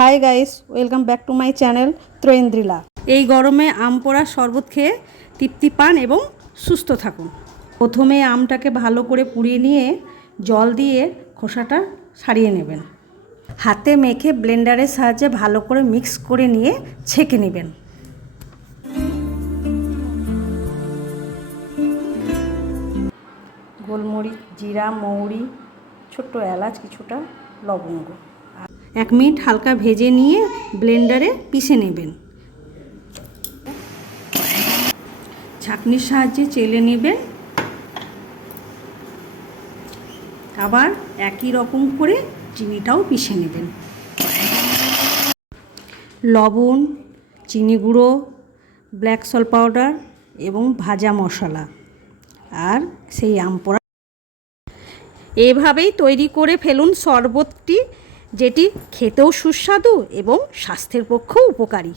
High guys, welcome back to my channel Troyendrila. এই গরমে আম পোড়ার শরবত খেয়ে তৃপ্তি পান এবং সুস্থ থাকুন। প্রথমে আমটাকে ভালো করে পুড়িয়ে নিয়ে জল দিয়ে খোসাটা ছাড়িয়ে নেবেন। হাতে মেখে ব্লেন্ডারের সাহায্যে ভালো করে মিক্স করে নিয়ে ছেঁকে নেবেন। গোলমরিচ, জিরা, মৌরি, ছোট্ট এলাচ, কিছুটা লবঙ্গ 1 মিনিট হালকা ভেজে নিয়ে ব্লেন্ডারে পিষে নেবেন। ছাঁকনির সাহায্যে চেলে নেবেন। আবার একই রকম করে চিনিটাও পিষে নেবেন। লবণ, চিনি গুঁড়ো, ব্ল্যাক সল্ট পাউডার এবং ভাজা মশলা আর সেই আম পোড়া এভাবেই তৈরি করে ফেলুন শরবতটি, যেটি খেতেও সুস্বাদু এবং স্বাস্থ্যের পক্ষেও উপকারী।